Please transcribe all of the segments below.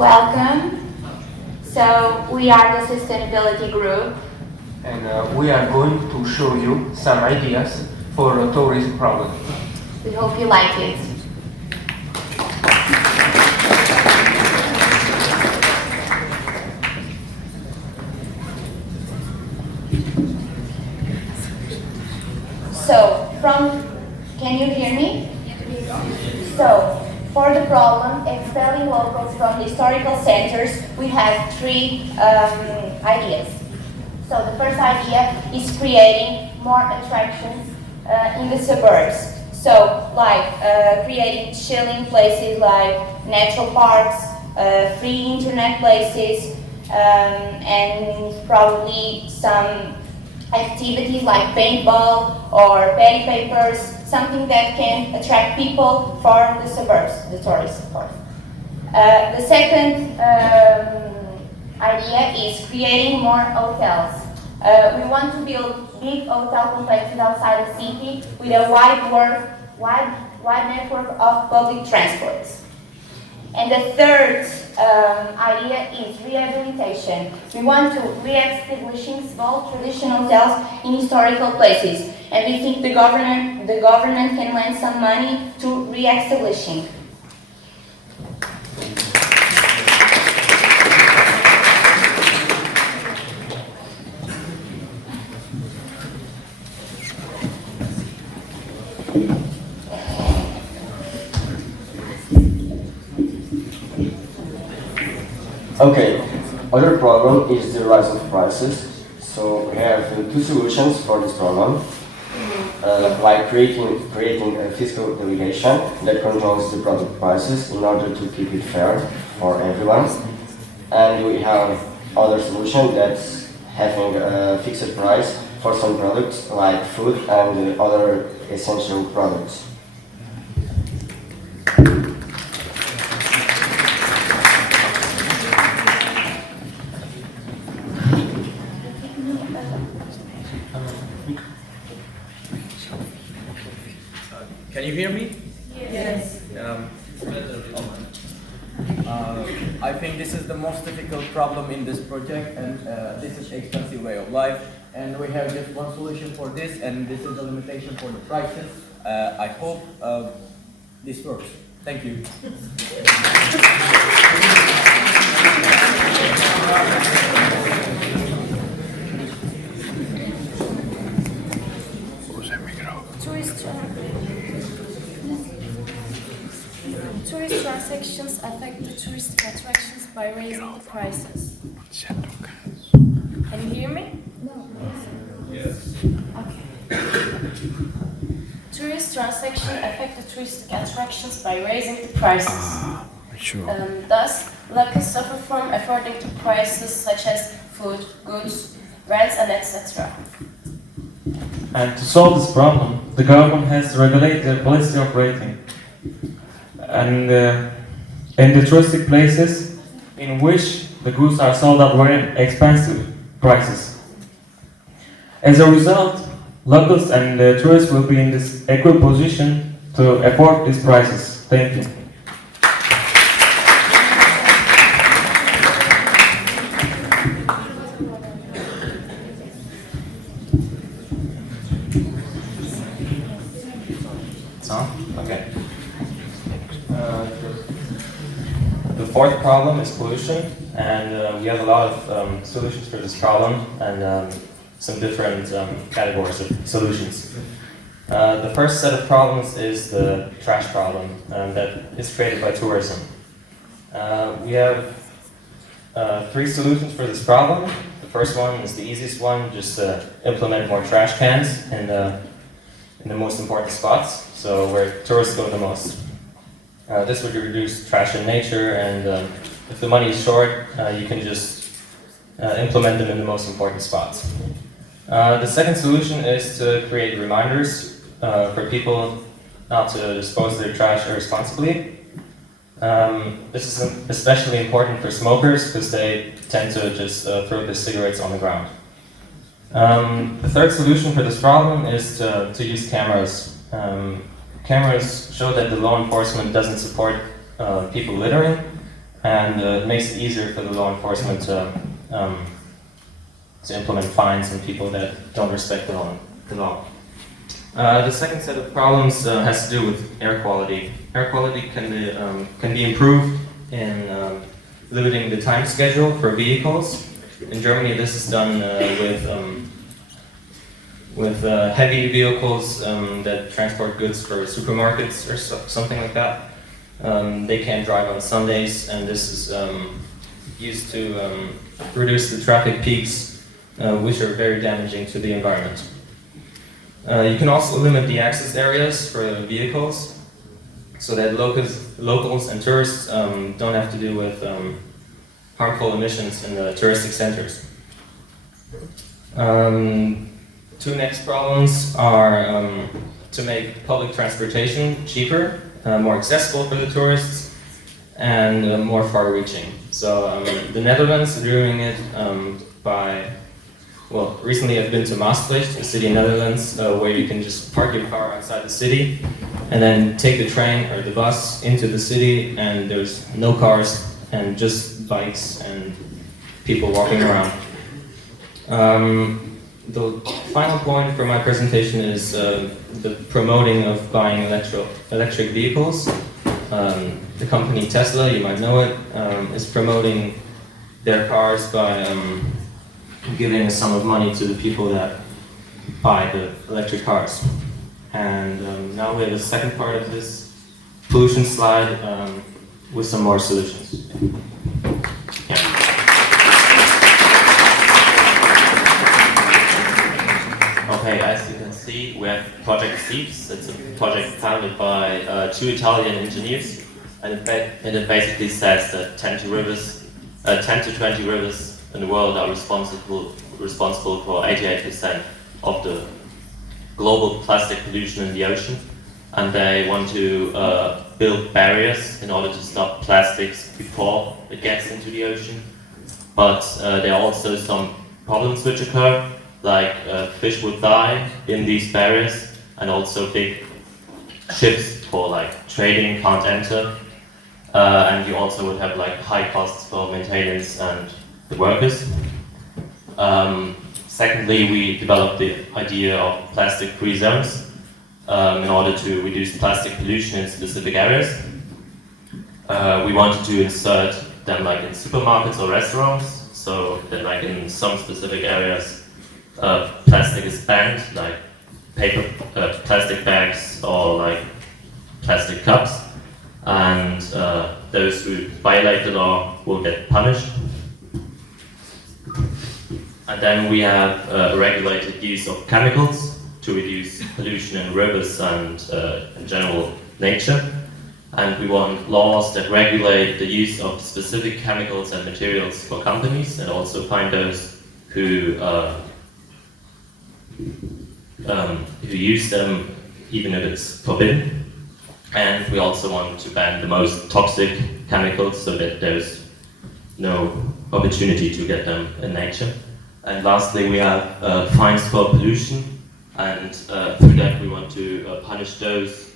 Welcome. So we are the sustainability group. And we are going to show you some ideas for a tourist problem. We hope you like it. Can you hear me? So, for the problem, expelling locals from the historical centers, we have three ideas. So the first idea is creating more attractions in the suburbs. So, like creating chilling places like natural parks, free internet places, and probably some activities like paintball or patty papers, something that can attract people for the suburbs, the tourists, of course. The second idea is creating more hotels. We want to build big hotel complexes outside the city with a wide network of public transports. And the third idea is rehabilitation. We want to re-establishing small traditional hotels in historical places, and we think the government can lend some money to re-establishing. Okay, other problem is the rise of prices. So we have two solutions for this problem, like creating a fiscal delegation that controls the product prices in order to keep it fair for everyone. And we have other solution that's having a fixed price for some products like food and other essential products. Can you hear me? Yes. I think this is the most difficult problem in this project, and this is expensive way of life. And we have just one solution for this, and this is the limitation for the prices. I hope this works. Thank you. Tourist transactions affect the touristic attractions by raising the prices. Can you hear me? No. Yes. Okay. Tourist transactions affect the touristic attractions by raising the prices. Sure. Thus, locals suffer from affording to prices such as food, goods, rents, and etc. And to solve this problem, the government has to regulate the policy of rating. And in the touristic places in which the goods are sold at very expensive prices. As a result, locals and tourists will be in this equal position to afford these prices. Thank you. Okay. The fourth problem is pollution, and we have a lot of solutions for this problem, and some different categories of solutions. The first set of problems is the trash problem that is created by tourism. We have three solutions for this problem. The first one is the easiest one, just implement more trash cans in the most important spots, so where tourists go the most. This would reduce trash in nature, and if the money is short, you can just implement them in the most important spots. The second solution is to create reminders for people not to dispose their trash irresponsibly. This is especially important for smokers because they tend to just throw their cigarettes on the ground. The third solution for this problem is to use cameras. Cameras show that the law enforcement doesn't support people littering, and it makes it easier for the law enforcement to implement fines on people that don't respect the law. The second set of problems has to do with air quality. Air quality can be improved in limiting the time schedule for vehicles. In Germany, this is done with heavy vehicles that transport goods for supermarkets or something like that. They can't drive on Sundays, and this is used to reduce the traffic peaks, which are very damaging to the environment. You can also limit the access areas for vehicles, so that locals and tourists don't have to deal with harmful emissions in the touristic centers. Two next problems are to make public transportation cheaper, more accessible for the tourists, and more far-reaching. So the Netherlands are doing it recently I've been to Maastricht, a city in the Netherlands, where you can just park your car outside the city and then take the train or the bus into the city, and there's no cars and just bikes and people walking around. The final point for my presentation is the promoting of buying electric vehicles. The company Tesla, you might know it, is promoting their cars by giving a sum of money to the people that buy the electric cars. And now we have the second part of this pollution slide with some more solutions. Yeah. Okay, as you can see, we have Project Thieves. It's a project founded by two Italian engineers, and it basically says that 10 to 20 rivers in the world are responsible for 88% of the global plastic pollution in the ocean, and they want to build barriers in order to stop plastics before it gets into the ocean. But there are also some problems which occur, like fish would die in these barriers, and also big ships for like trading can't enter, and you also would have like high costs for maintenance and the workers. Secondly, we developed the idea of plastic-free zones in order to reduce plastic pollution in specific areas. We wanted to insert them like in supermarkets or restaurants, so that like in some specific areas plastic is banned, like plastic bags or like plastic cups, and those who violate the law will get punished. And then we have regulated use of chemicals to reduce pollution in rivers and in general nature. And we want laws that regulate the use of specific chemicals and materials for companies, and also find those who use them even if it's forbidden. And we also want to ban the most toxic chemicals so that there's no opportunity to get them in nature. And lastly, we have fines for pollution, and through that we want to punish those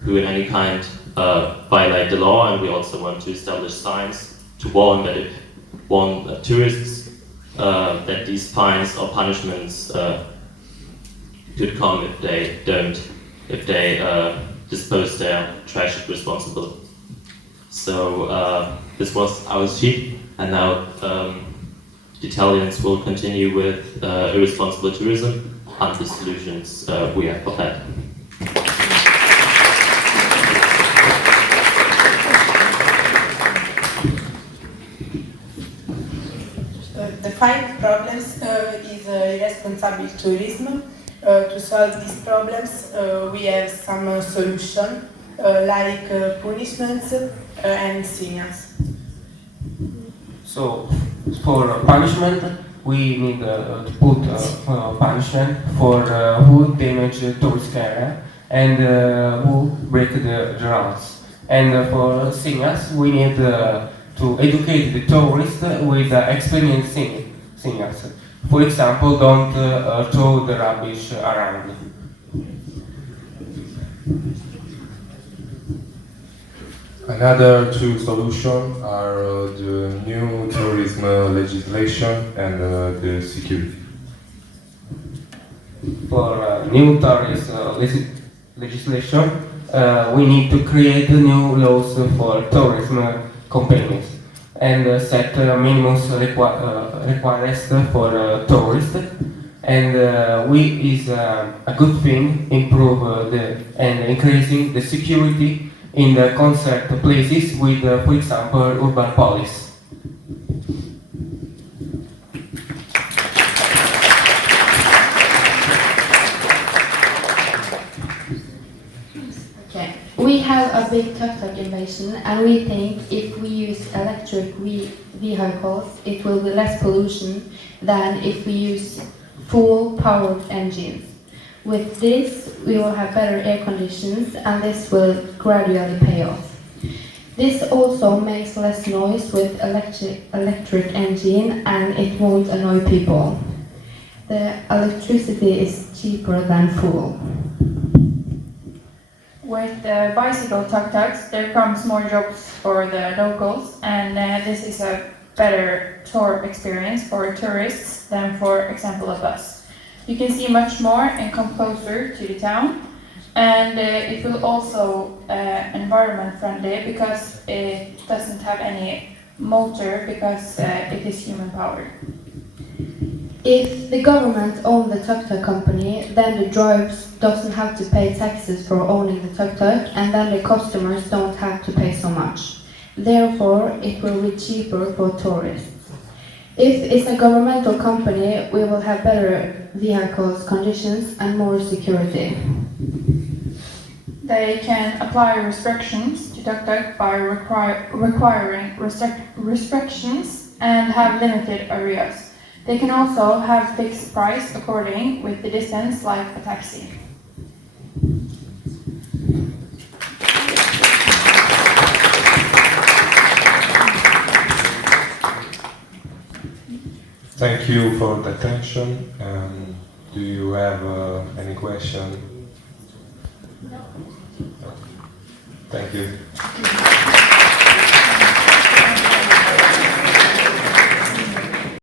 who in any kind violate the law, and we also want to establish signs to warn tourists that these fines or punishments could come if they dispose their trash responsibly. So this was our sheet, and now the Italians will continue with irresponsible tourism and the solutions we have for that. The five problems is irresponsible tourism. To solve these problems, we have some solution like punishments and signals. So, for punishment, we need to put punishment for who damage the tourist area and who break the rules. And for signals, we need to educate the tourists with experienced signals. For example, don't throw the rubbish around. Another two solutions are the new tourism legislation and the security. For new tourist legislation, we need to create new laws for tourism companies and set minimum requirements for tourists. And we is a good thing improve and increasing the security in the concert places with, for example, urban police. Okay. We have a big tuk-tuk invasion, and we think if we use electric vehicles, it will be less pollution than if we use full-powered engines. With this, we will have better air conditions, and this will gradually pay off. This also makes less noise with electric engine, and it won't annoy people. The electricity is cheaper than fuel. With the bicycle tuk-tuks, there comes more jobs for the locals, and this is a better tour experience for tourists than, for example, a bus. You can see much more and come closer to the town, and it will also environment friendly because it doesn't have any motor because it is human powered. If the government owns the tuk-tuk company, then the drivers doesn't have to pay taxes for owning the tuk-tuk, and then the customers don't have to pay so much. Therefore, it will be cheaper for tourists. If it's a governmental company, we will have better vehicles conditions and more security. They can apply restrictions to tuk-tuk by requiring restrictions and have limited areas. They can also have fixed price according with the distance, like a taxi. Thank you for the attention. Do you have any question? No. Thank you.